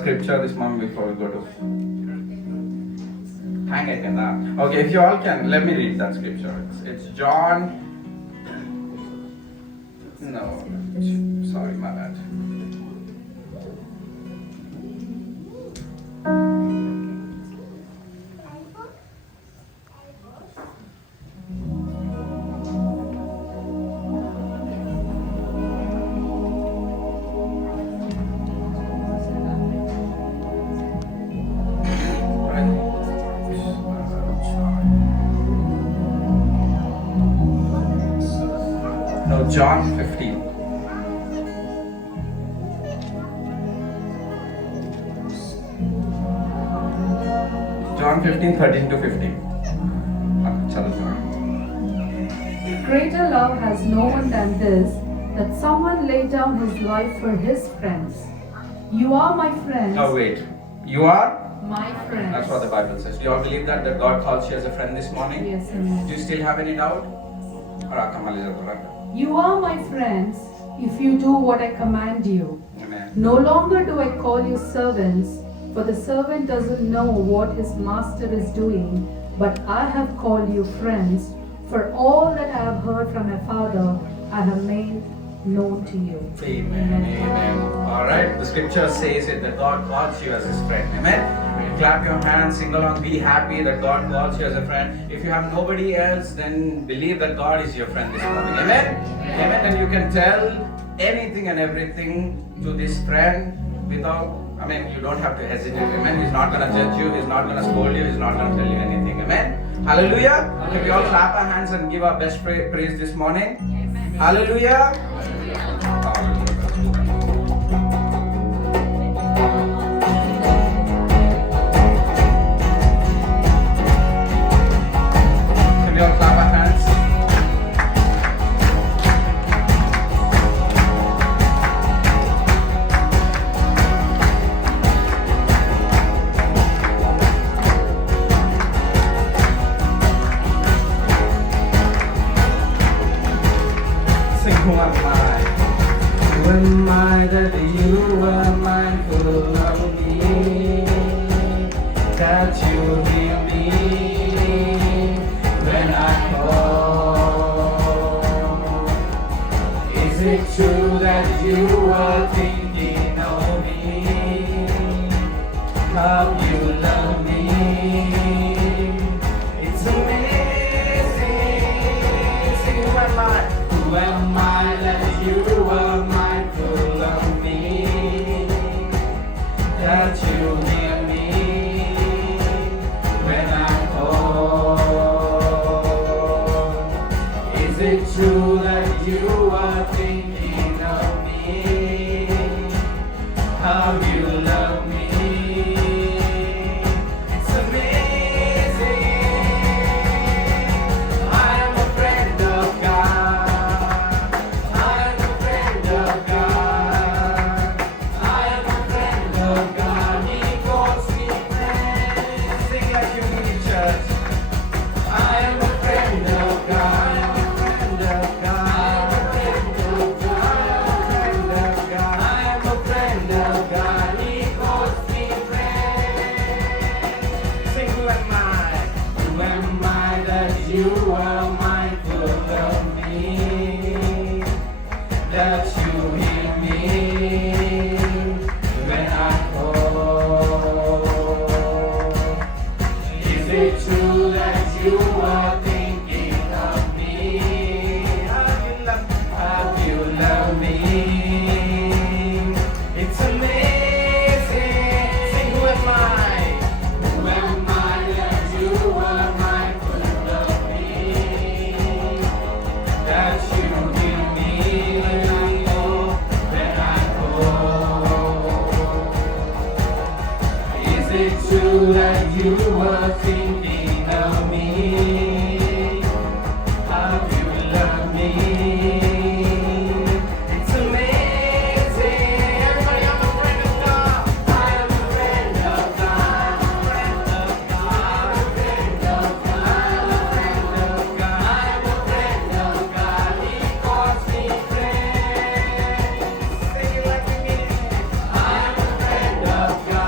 Scripture this morning before we go to hang it in that. Okay, if you all can, let me read that scripture. It's John. No, sorry, my bad. No, John 15. John 15, 13 to 15. Greater love has no one than this, that someone lay down his life for his friends. You are my friends. Oh, wait. You are? My friends. That's what the Bible says. Do you all believe that God calls you as a friend this morning? Yes, amen. Do you still have any doubt? You are my friends if you do what I command you. Amen. No longer do I call you servants, for the servant doesn't know what his master is doing, but I have called you friends, for all that I have heard from my Father I have made known to you. Amen. Amen. Alright, the scripture says it that God calls you as his friend. Amen. Clap your hands, sing along, be happy that God calls you as a friend. If you have nobody else, then believe that God is your friend this morning. Amen. Amen. And you can tell anything and everything to this friend without, you don't have to hesitate. Amen. He's not going to judge you, he's not going to scold you, he's not going to tell you anything. Amen. Hallelujah. Can we all clap our hands and give our best praise this morning? Amen. Hallelujah. Hallelujah. Can we all clap our hands? Sing, who am I? Who am I that you are mindful of me? That you hear me when I call. Is it true that you are thinking of me? How you love me? It's amazing. Sing, who am I? Who am I that you are mindful of me? That you hear me when I call. Is it true that you are thinking of me? How you love me? It's amazing. I am a friend of God. I am a friend of God. I am a friend of God. He calls me friend. Sing like you mean it, church. I am a friend of God. I am a friend of God. I am a friend of God. He calls me friend. Sing, who am I? Who am I that you are mindful of me? That you hear me when I call. Is it true that you are thinking of me? Have you loved me? It's amazing. Sing, who am I? Who am I that you are mindful of me? That you hear me when I call. Is it true that you are thinking of me? Have you loved me? It's amazing. Everybody, I'm a friend of God. I am a friend of God. I'm a friend of God. I am a friend of God. He calls me friend. Sing it like you mean it. I am a friend of God.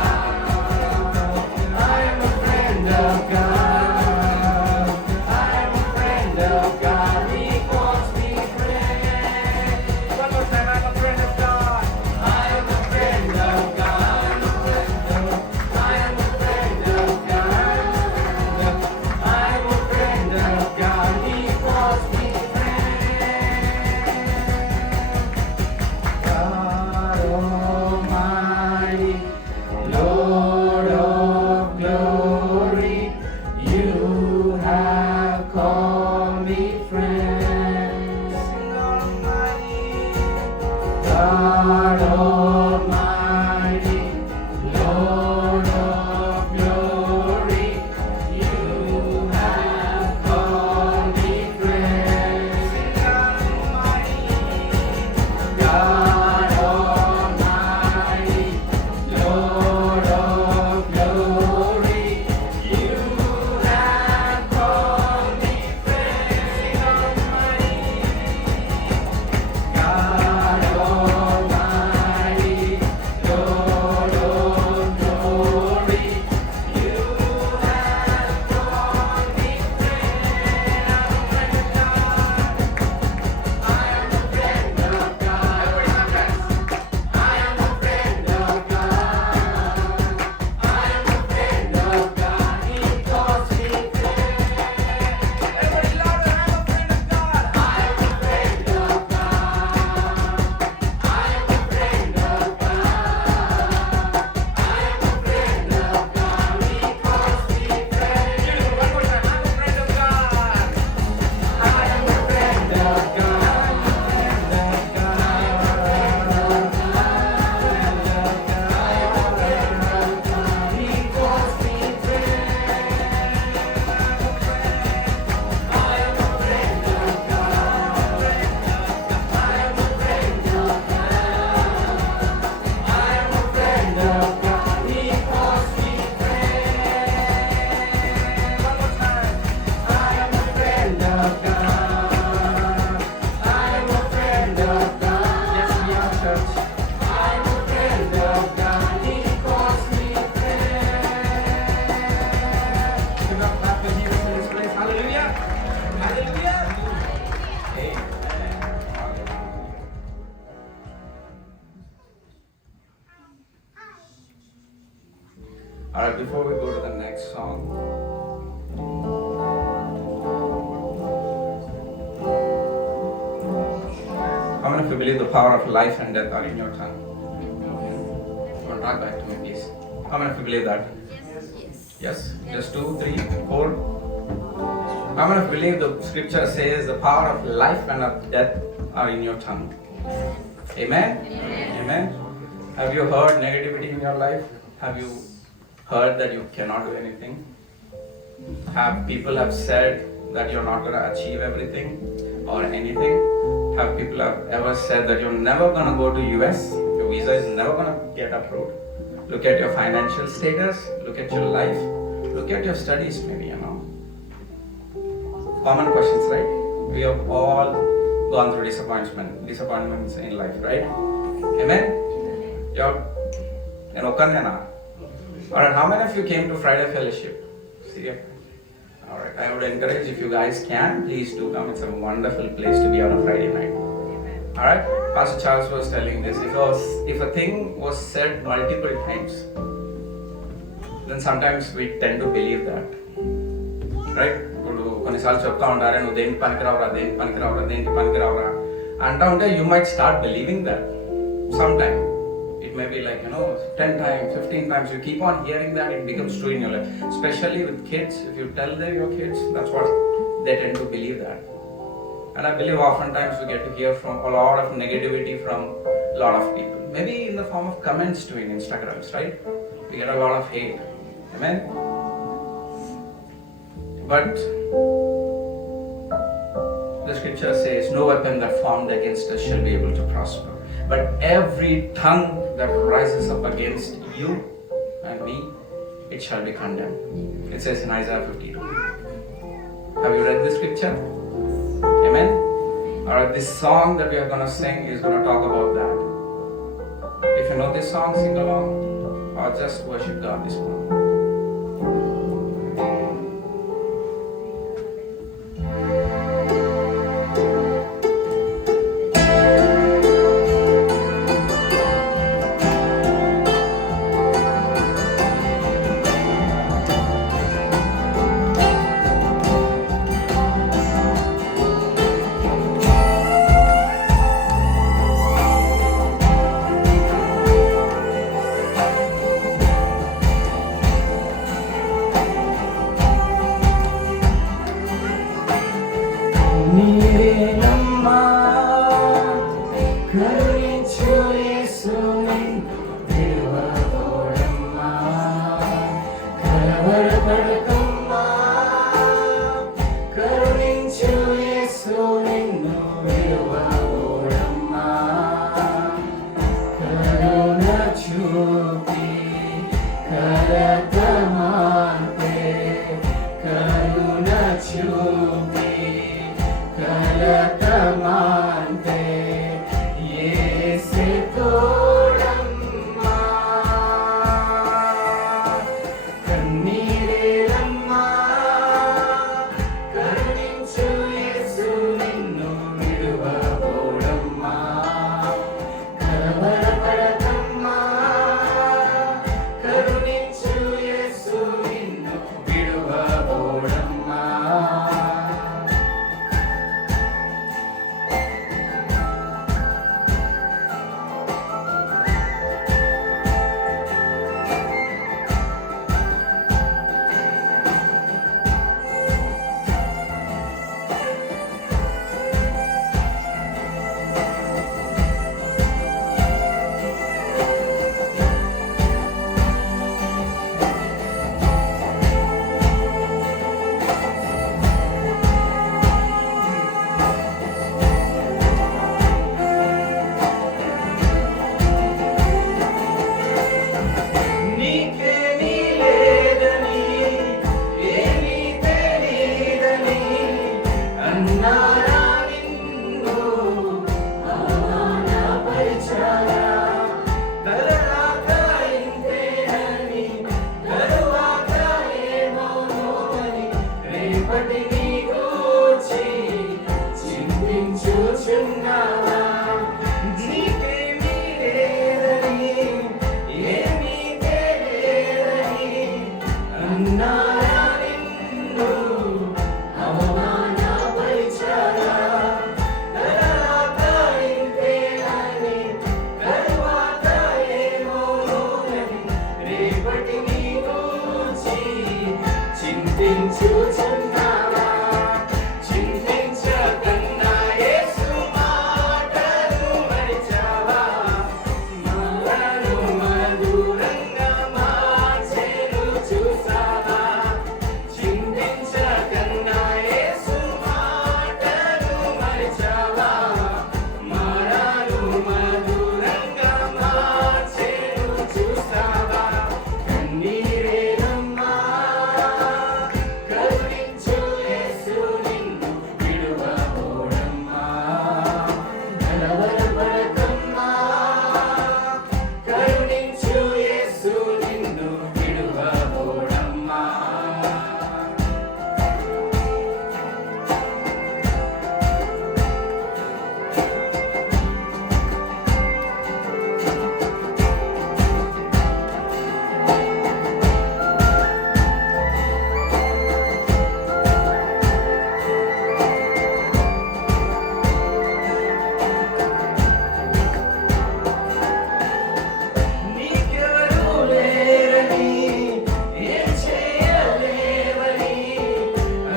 Alright, before we go to the next song, how many of you believe the power of life and death are in your tongue? Come on, talk back to me, please. How many of you believe that? Yes? Just 2, 3, 4? How many of you believe the scripture says the power of life and of death are in your tongue? Amen? Amen? Have you heard negativity in your life? Have you heard that you cannot do anything? Have people have said that you're not going to achieve everything or anything? Have people have ever said that you're never going to go to US? Your visa is never going to get approved. Look at your financial status. Look at your life. Look at your studies, maybe, Common questions, right? We have all gone through disappointments in life, right? Amen? And alright, how many of you came to Friday Fellowship? See ya. Alright, I would encourage, if you guys can, please do come. It's a wonderful place to be on a Friday night. Alright, Pastor Charles was telling this. If a thing was said multiple times, then sometimes we tend to believe that. Right? ఇప్పుడు కొన్నిసార్లు చెప్తా ఉంటారే నువ్వు దేనికి పనికిరావురా అంటా ఉంటే you might start believing that sometime. It may be like 10 times, 15 times, you keep on hearing that, it becomes true in your life. Especially with kids, if you tell them your kids, that's what they tend to believe that. And I believe oftentimes we get to hear from a lot of negativity from a lot of people. Maybe in the form of comments too in Instagrams, right? We get a lot of hate. Amen? But the scripture says, no weapon that formed against us shall be able to prosper. But every tongue that rises up against you and me, it shall be condemned. It says in Isaiah 52. Have you read this scripture? Amen? Alright, this song that we are going to sing is going to talk about that. If you know this song, sing along or just worship God this morning. ఎప్పటి నీ గూర్చి చింతించుచున్నావా? చింతించకన్నా యేసు మాటలు మరిచావా? మాటలు మధురంగా మార్చెను చూసావా? చింతించకన్నా యేసు మాటలు మరిచావా? మాటలు మధురంగా మార్చెను చూసావా? కన్నీరేనమ్మా, కరుణించు యేసు నిన్ను విడువబోడమ్మా. కలవరపడకమ్మా, కరుణించు యేసు నిన్ను విడువబోడమ్మా. నీకెవరూ లేరని, ఏం చేయలేవని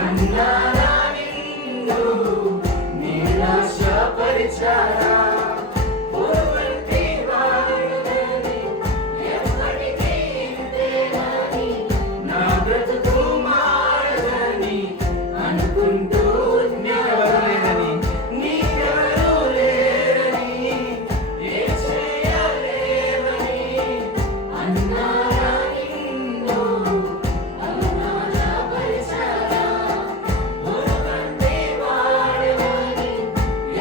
అన్నారా నిన్ను నిరాశపరిచారా? పొరుగంటి వాడినని, ఎప్పటికీ ఇంతేనని, నా బ్రతుకు మారదని అనుకుంటూ ఉన్నావని. నీకెవరూ లేరని, ఏం చేయలేవని అన్నారా నిన్ను నిరాశపరిచారా? పొరుగంటి వాడినని,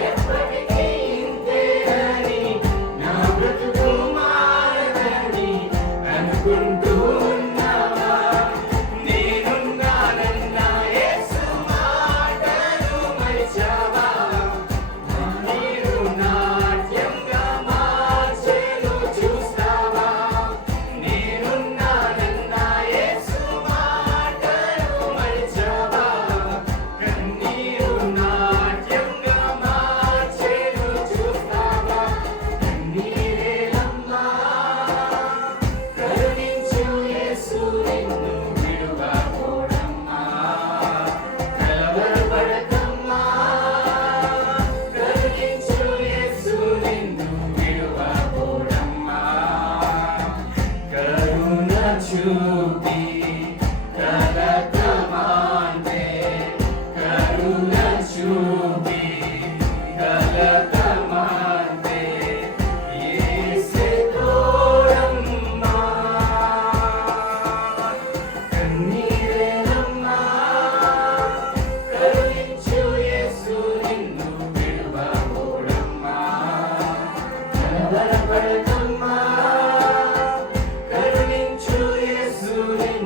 ఎప్పటికీ ఇంతేనని, నా బ్రతుకు మారదని అనుకుంటూ ఉన్నావా? నేనున్నానన్న యేసు మాటలు మరిచావా? నీరు నాట్యంగా మార్చెను చూస్తావా? నేనున్నానన్న యేసు మాటలు మరిచావా? కన్నీరు నాట్యంగా మార్చెను చూస్తావా? కన్నీరేలమ్మా, కరుణించు యేసు నిన్ను విడువబోడమ్మా. కలవరపడకమ్మా, కరుణించు యేసు నిన్ను విడువబోడమ్మా. కరుణ చూపి కలకమాందే, కరుణ చూపి కలకమాందే, యేసే తోడమ్మా. కన్నీరేనమ్మా, కరుణించు యేసు నిన్ను విడువబోడమ్మా. కలవరపడకమ్మా, కరుణించు యేసు నిన్ను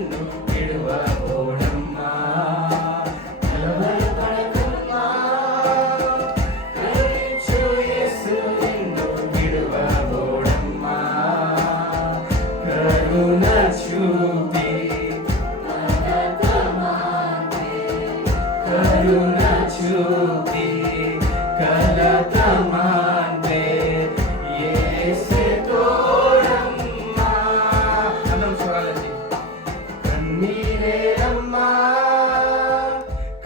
నిన్ను విడువబోడమ్మా కలవరపడకమ్మా కరుణించు యేసు నిన్ను విడువబోడమ్మా కరుణ చూపి కరుణ చూపి కలత మాన్పే యేసే తోడమ్మా అందరం స్వరాలండి కన్నీరేలమ్మా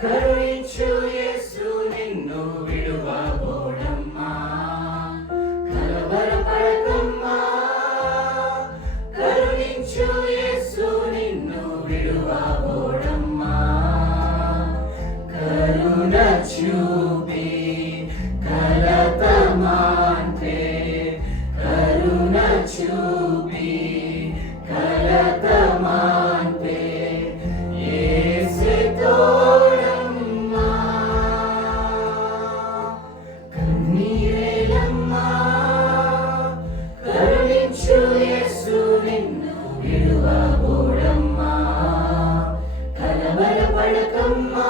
కరుణించు యేసు నిన్ను విడువబోడమ్మా కలవరపడకమ్మా కరుణించు యేసు నిన్ను విడువబోడమ్మా కరుణ చూపి కలత మాన్పే కరుణ చూపి కలత మాన్పే యేసే తోడమ్మా కన్నీరేలమ్మా కరుణించు యేసు నిన్ను విడువబోడమ్మా కలవరపడకమ్మా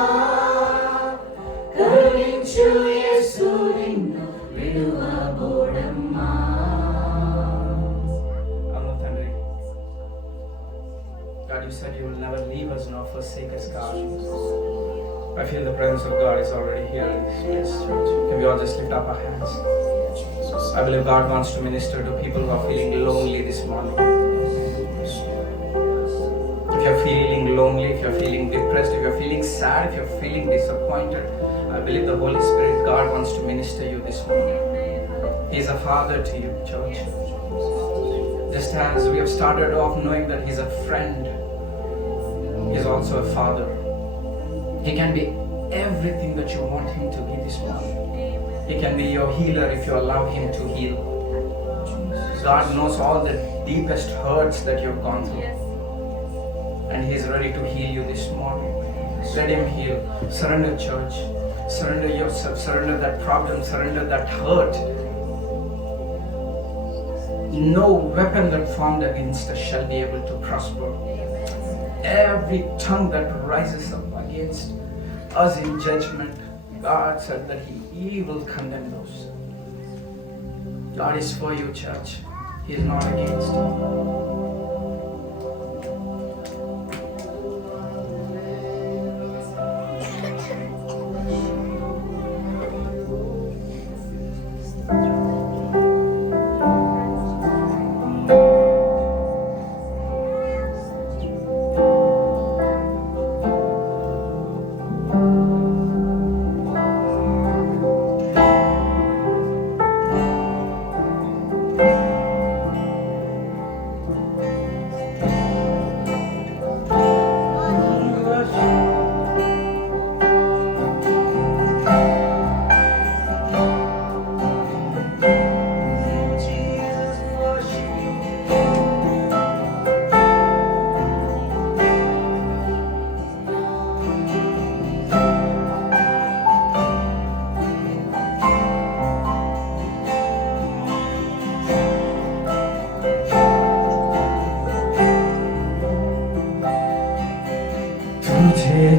కరుణించు యేసు నిన్ను విడువబోడమ్మా అవును తండ్రి God, you said you will never leave us nor forsake us, God. I feel the presence of God is already here in this place, church. Can we all just lift up our hands? I believe God wants to minister to people who are feeling lonely this morning. If you're feeling lonely, if you're feeling depressed, if you're feeling sad, if you're feeling disappointed, I believe the Holy Spirit, God wants to minister you this morning. He is a father to you, church. Just as we have started off knowing that He's a friend, He is also a father. He can be everything that you want Him to be this morning. He can be your healer if you allow Him to heal. God knows all the deepest hurts that you've gone through. And He is ready to heal you this morning. Let Him heal. Surrender, church. Surrender yourself. Surrender that problem. Surrender that hurt. No weapon that formed against us shall be able to prosper. Every tongue that rises up against us in judgment, God said that He will condemn those. God is for you, church. He is not against you.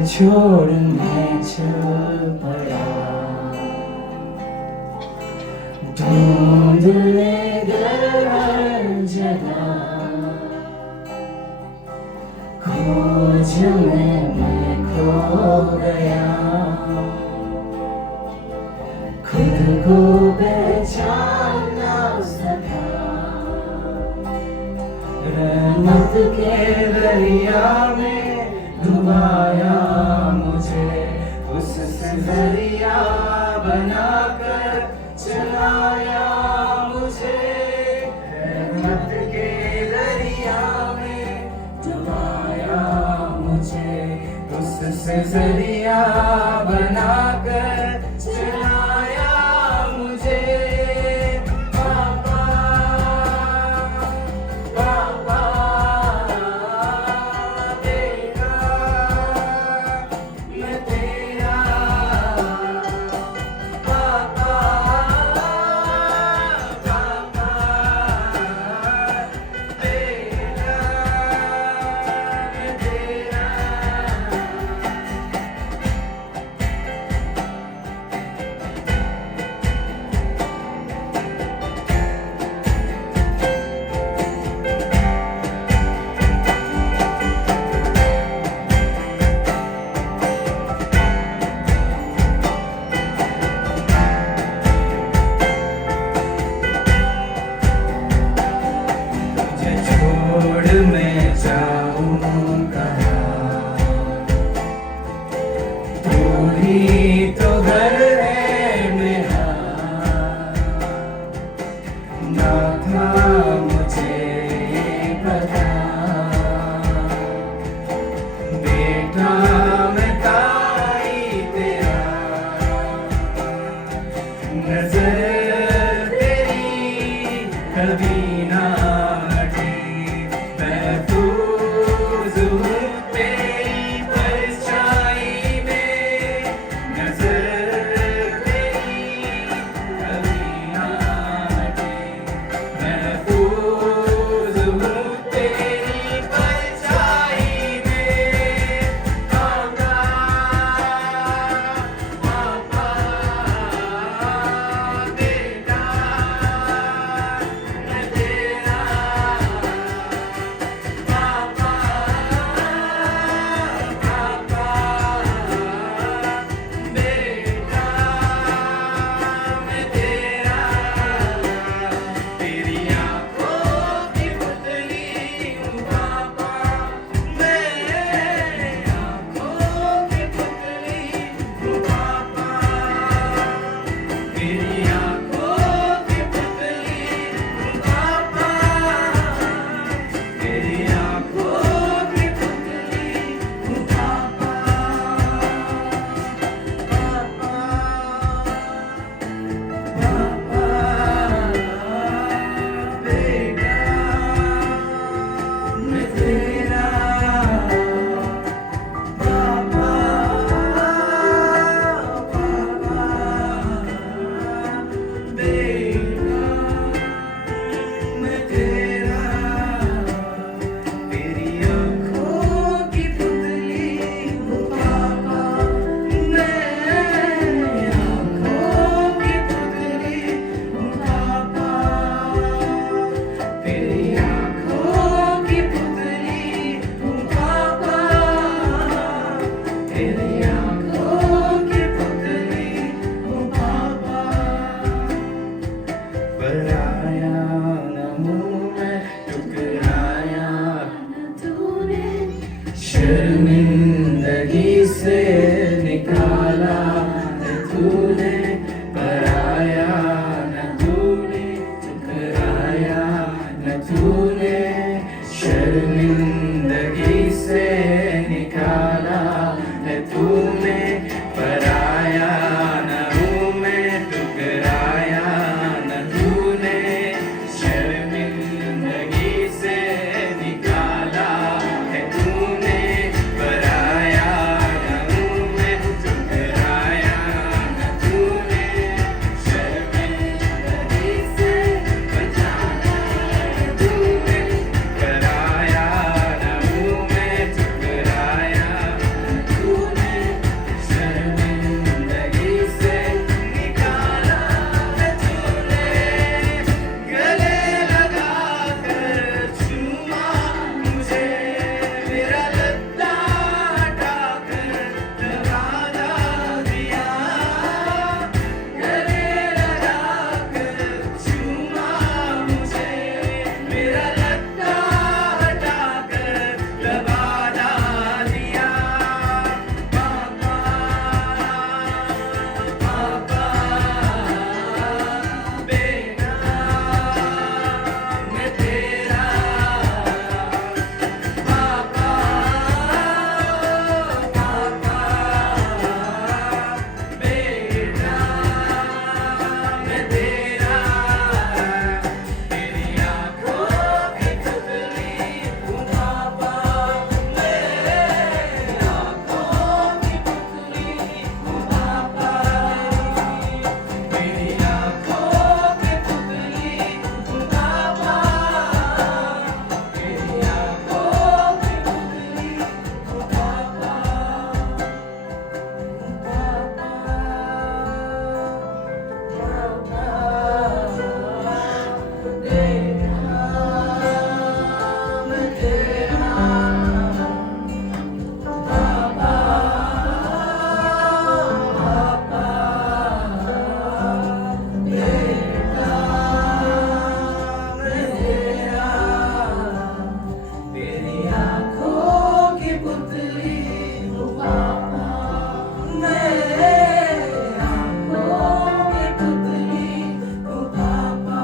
छोड़ मैं चल पड़ा ढूंढ ले हर जगह खोज में मैं खो गया खुद को पहचान ना सका रहमत के दरिया में डुबाया मुझे उससे दरिया बनाकर चलाया मुझे रहमत के दरिया में डुबाया मुझे उससे दरिया बनाकर चलाया मुझे शर्मिंदगी से निकाला है तूने, पराया न तूने, ठुकराया न तूने, शर्मिंदगी से निकाला है तूने, पराया न हूँ मैं, ठुकराया न तूने, शर्मिंदगी से निकाला है तूने, पराया न हूँ मैं, ठुकराया न तूने, शर्मिंदगी से बचाना है तूने, पराया न हूँ मैं, ठुकराया न तूने, शर्मिंदगी से निकाला है तूने, गले लगा कर चूमा मुझे, मेरा लत्ता हटा कर लगा दिया, गले लगा कर चूमा मुझे, मेरा लत्ता हटा कर लगा दिया, पापा पापा बेटा मैं तेरा, पापा पापा बेटा मैं तेरा, तेरी आँखों की पुतली हूँ पापा, मेरे आँखों की पुतली हूँ पापा, तेरी आँखों की पुतली हूँ पापा, तेरी आँखों की पुतली हूँ पापा, मैं तेरा, पापा पापा बेटा मैं तेरा, तेरी आँखों की पुतली हूँ पापा, मेरे आँखों की पुतली हूँ पापा,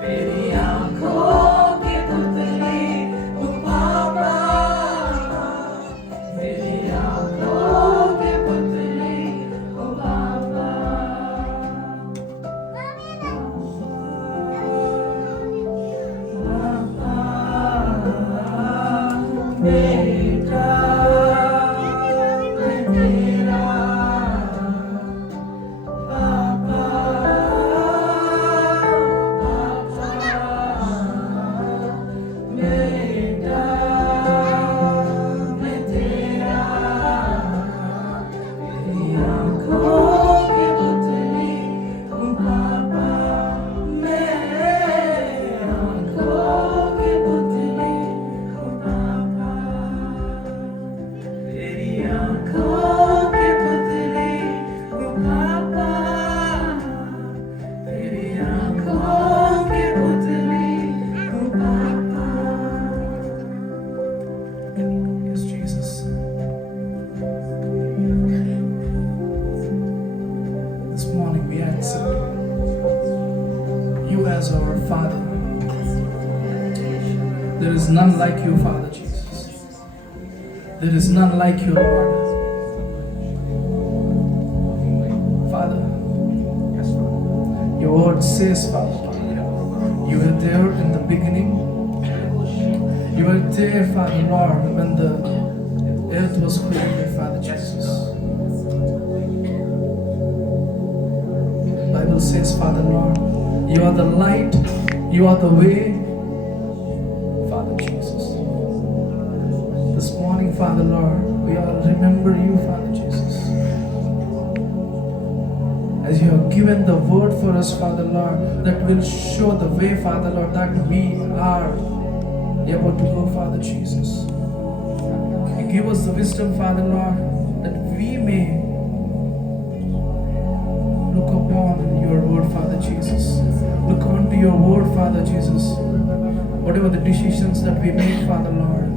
तेरी आँखों की पुतली हूँ पापा, तेरी आँखों की पुतली हूँ पापा, बेटा मैं तेरा, पापा बेटा मैं तेरा, तेरी आँखों की पुतली हूँ पापा, मेरे आँखों की पुतली हूँ पापा, तेरी आँखों की पुतली हूँ पापा, तेरी आँखों की पुतली हूँ पापा। Yes, Jesus. This morning we accept you as our Father. There is none like you, Father Jesus. There is none like you, Lord. Father, your word says, Father, you were there in the beginning. You were there, Father, Lord, when the earth was created, Father Jesus. Bible says, Father, Lord, you are the light, you are the way, Father Jesus. This morning, Father, Lord, we all remember you, Father Jesus. As you have given the word for us, Father, Lord, that will show the way, Father, Lord, that we are able to go, Father Jesus. You give us the wisdom, Father, Lord, that we may look upon your word, Father Jesus. Look onto your word, Father Jesus. Whatever the decisions that we make, Father, Lord,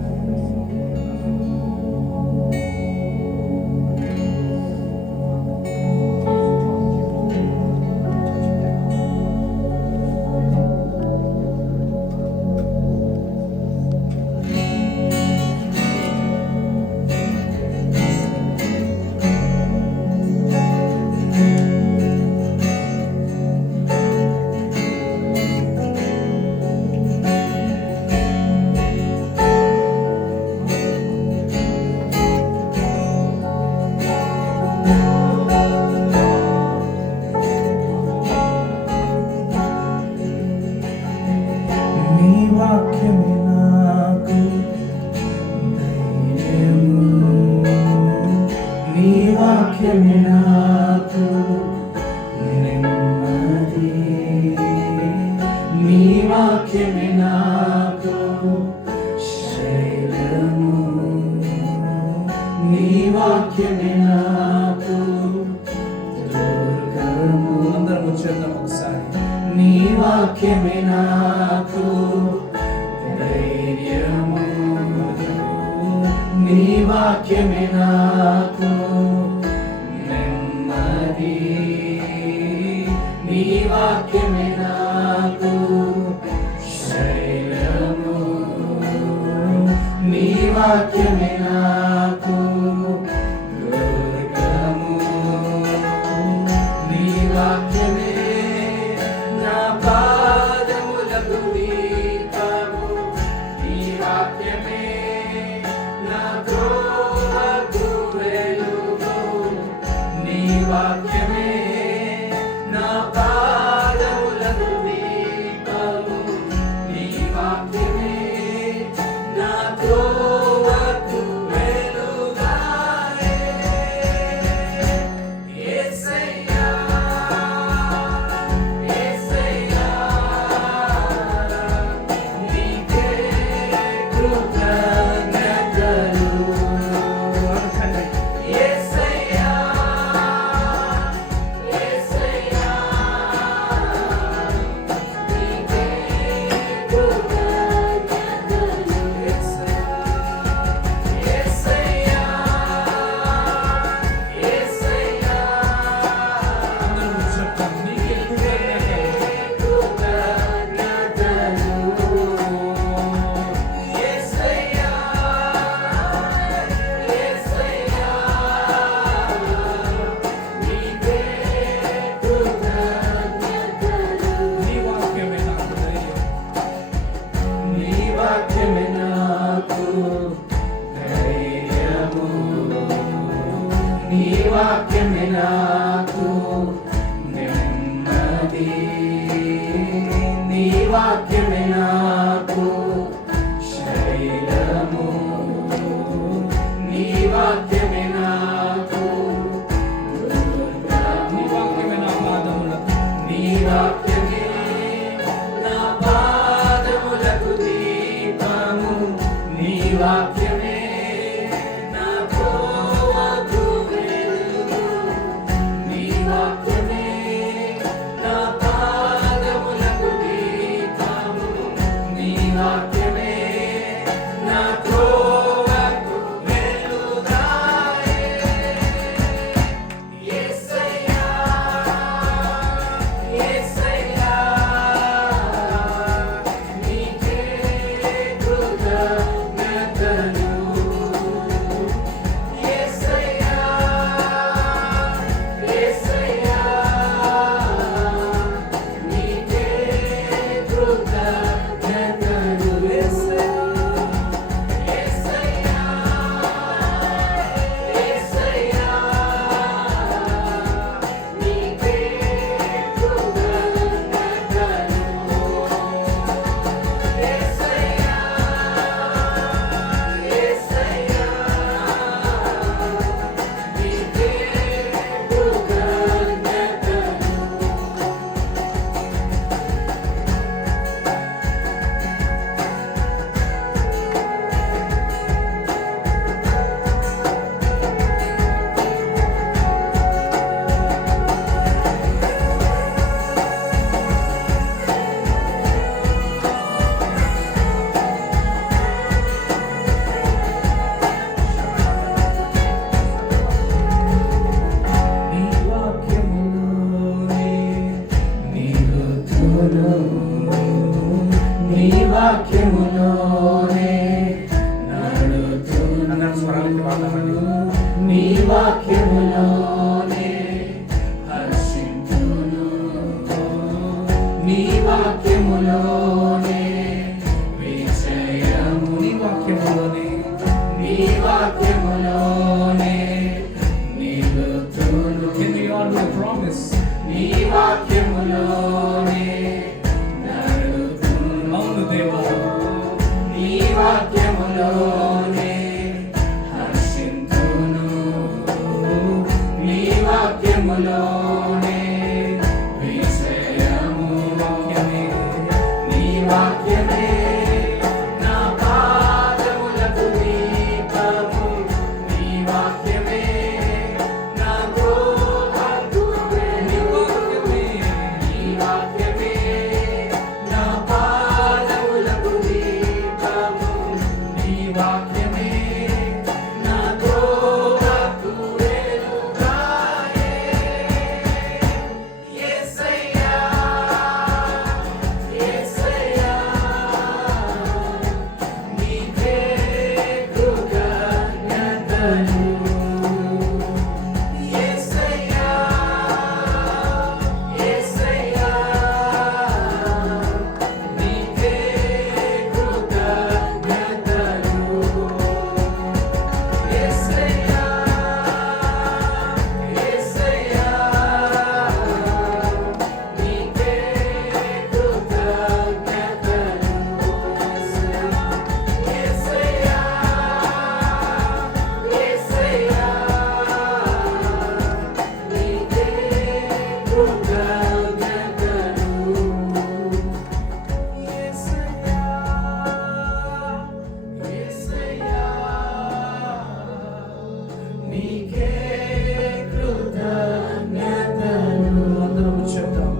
వాక్యమే నాకు నెమ్మది, నీ వాక్యమే నాకు శైలము, నీ వాక్యమే నాకు దుర్గము. అందరం ఉచ్చారణం ఒకసారి. నీ వాక్యమే నాకు ధైర్యము, నీ వాక్యమే నాకు నెమ్మది, నీ వాక్యమే నాకు శైలము, నీ వాక్యమే నాకు దుర్గము, నీ వాక్యమే నా పాదములకు దీపము, నీ వాక్యమే నా త్రోవకు వెలుగు, నీ వాక్యమే నా పాదములకు దీపము, నీ వాక్యమే నా త్రోవకు వెలుగాయే. యేసయ్యా, యేసయ్యా, నీకే కృతజ్ఞతలు. యేసయ్యా, యేసయ్యా, నీకే కృతజ్ఞతలు. యేసయ్యా, యేసయ్యా, నీకే కృతజ్ఞతలు. యేసయ్యా, యేసయ్యా, నీకే కృతజ్ఞతలు. నీ వాక్యమే నాకు ధైర్యం, నీ వాక్యమే నాకు ధైర్యము, నీ వాక్యమే నాకు నెమ్మది, నీ వాక్యమే నాకు శైలము, నీ వాక్యమే నాకు దుర్గము, నీ వాక్యమే నా పాదములకు, నీ వాక్యమే నా పాదములకు దీపము, నీ వాక్యమే నా త్రోవకు వెలుగు, నీ వాక్యమే నా పాదములకు దీపము, నీ వాక్యమే నా త్రోవకు వెలుగాయే. యేసయ్యా, యేసయ్యా, నీకే కృతజ్ఞతలు. యేసయ్యా, యేసయ్యా, నీకే కృతజ్ఞతలు. యేసయ్యా, యేసయ్యా, నీకే కృతజ్ఞతలు. యేసయ్యా, యేసయ్యా, నీకే నీ వాక్యములోనే నిలుతును, నీ వాక్యములోనే నడుతును, అందరం స్వరాలకి పాడదామండి. నీ వాక్యములోనే హర్షింతును, నీ వాక్యములోనే విజయము, నీ వాక్యములోనే, నీ వాక్యములోనే నిలుతును. Can we all do a promise? నీ వాక్యములోనే నడుతును. అవును దేవా, నీ వాక్యములోనే హర్షింతును, వాక్యమే నా త్రోవకు వెలుగాయే. యేసయ్యా యేసయ్యా నీకే కృతజ్ఞతలు. యేసయ్యా యేసయ్యా నీకే కృతజ్ఞతలు. యేసయ్యా యేసయ్యా నీకే కృతజ్ఞతలు. యేసయ్యా యేసయ్యా నీకే కృతజ్ఞతలు. అందరం చెప్తాం.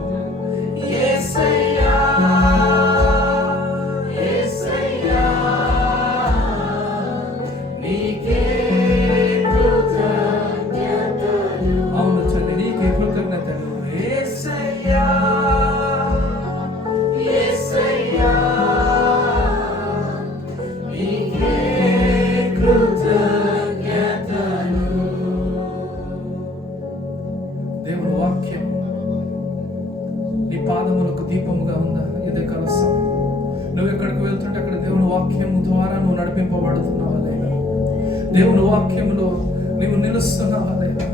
యేసయ్యా యేసయ్యా నీకే కృతజ్ఞతలు. అవును తండ్రి నీకే కృతజ్ఞతలు. యేసయ్యా యేసయ్యా నీకే కృతజ్ఞతలు. దేవుని వాక్యం నీ పాదములకు దీపముగా ఉందా? ఇదే కలసం. నువ్వు ఎక్కడికి వెళ్తుంటే అక్కడ దేవుని వాక్యం ద్వారా నువ్వు నడిపింపబడుతున్నావా లేదా? దేవుని వాక్యంలో నీవు నిలుస్తున్నావా లేదా?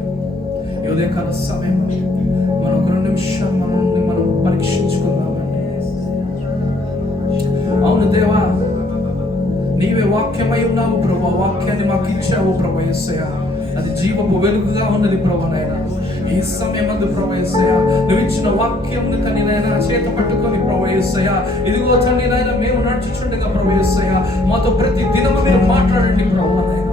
ఇదే కాల సమయం మనం ఒక 2 నిమిషాలు మనం పరీక్షించుకుందామండి. అవును దేవా, నీవే వాక్యమై ఉన్నావు ప్రభు. వాక్యాన్ని మాకు ఇచ్చావు ప్రభు యేసయ్యా. అది జీవపు వెలుగుగా ఉన్నది ప్రభు నాయన. ఈ సమయమందు ప్రభు యేసయ్యా నువ్వు ఇచ్చిన వాక్యంని తండ్రి నాయన చేత పట్టుకొని ప్రభు యేసయ్యా ఇదిగో తండ్రి నాయన మేము నడుచుచుండగా ప్రభు యేసయ్యా మాతో ప్రతి దినము మీరు మాట్లాడండి ప్రభు నాయన.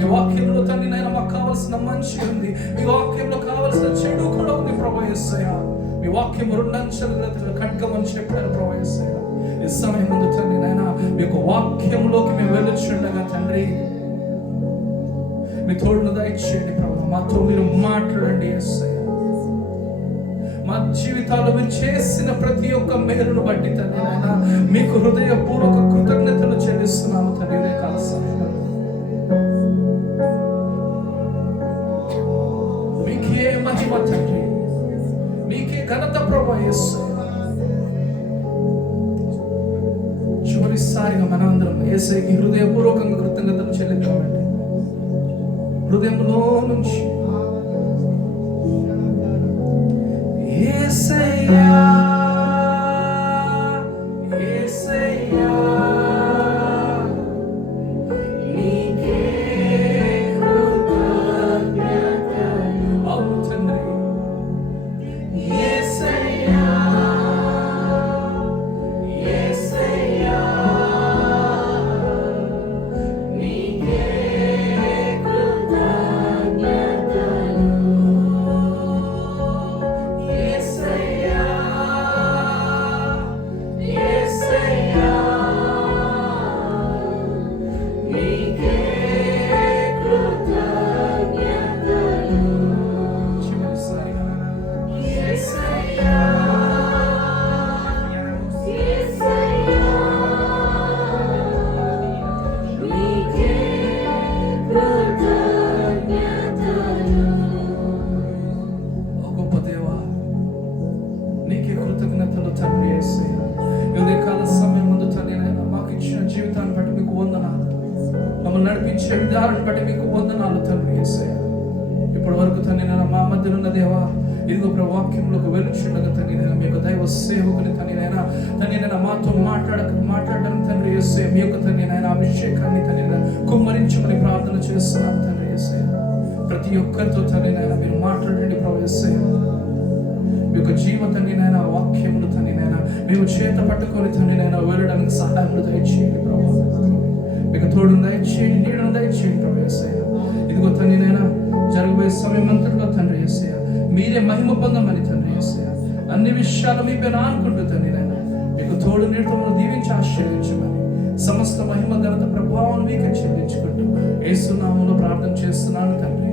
ఈ వాక్యంలో తండ్రి నాయన మాకు కావాల్సిన మంచి ఉంది, ఈ వాక్యంలో కావాల్సిన చెడు కూడా ఉంది ప్రభు యేసయ్యా. మీ వాక్యం 2 అంచెల ఖడ్గం అని చెప్పారు ప్రభు యేసయ్యా. ఈ సమయం ముందు తండ్రి నాయన మీ యొక్క వాక్యంలోకి మేము వెళ్ళుచుండగా తండ్రి మీ తోడును దయచేయండి ప్రభు. మాతో మీరు మాట్లాడండి యేసయ్యా. మా జీవితాల్లో మీరు చేసిన ప్రతి ఒక్క మేలును బట్టి తండ్రి నాయన మీకు హృదయపూర్వక కృతజ్ఞతలు చెల్లిస్తున్నాము తండ్రి. ఇదే కాల సమయంలో మీకే మహిమ తండ్రి, మీకే ఘనత ప్రభు యేసయ్యా. చివరిసారిగా మనందరం యేసయ్యకి హృదయపూర్వకంగా కృతజ్ఞతలు చెల్లిద్దామండి. హృదయంలో నుంచి యేసయ్యా యేసయ్యా నీకే కృతజ్ఞతలు. అవును తండ్రి. యేసయ్యా యేసయ్యా నీకే నడిపించే విధానం బట్టి మీకు వందనాలు తండ్రి యేసయ్యా. ఇప్పటి వరకు తండ్రి నేను మా మధ్యలో ఉన్న దేవా ఇదిగో ప్రభు వాక్యంలోకి వెళ్ళుచుండగా తండ్రి నేను మీ యొక్క దైవ సేవకుని తండ్రి నేను మాతో మాట్లాడడానికి తండ్రి యేసయ్యా మీ యొక్క తండ్రి నాయన అభిషేకాన్ని తండ్రి కుమ్మరించమని ప్రార్థన చేస్తున్నాను తండ్రి యేసయ్యా. ప్రతి ఒక్కరితో తండ్రి నాయన మీరు మాట్లాడండి ప్రభు యేసయ్యా. మీ యొక్క జీవ తండ్రి నాయన వాక్యములు తండ్రి నాయన మేము చేత పట్టుకొని తండ్రి నాయన వెళ్ళడానికి సహాయములు దయచేయండి ప్రభు. మీకు తోడును దయచేయండి, నీడను దయచేయండి ప్రభు యేసయ్యా. ఇదిగో తండ్రి నాయన జరగబోయే సమయం అంతట్లో తండ్రి యేసయ్యా మీరే మహిమ పొందమని తండ్రి యేసయ్యా అన్ని విషయాలు మీ పేరు అనుకుంటూ తండ్రి నాయన మీకు తోడు నీడతో దీవించి ఆశీర్వదించమని సమస్త మహిమ ఘనత ప్రభావం మీకే చెల్లించుకుంటూ యేసు నామములో ప్రార్థన చేస్తున్నాను తండ్రి.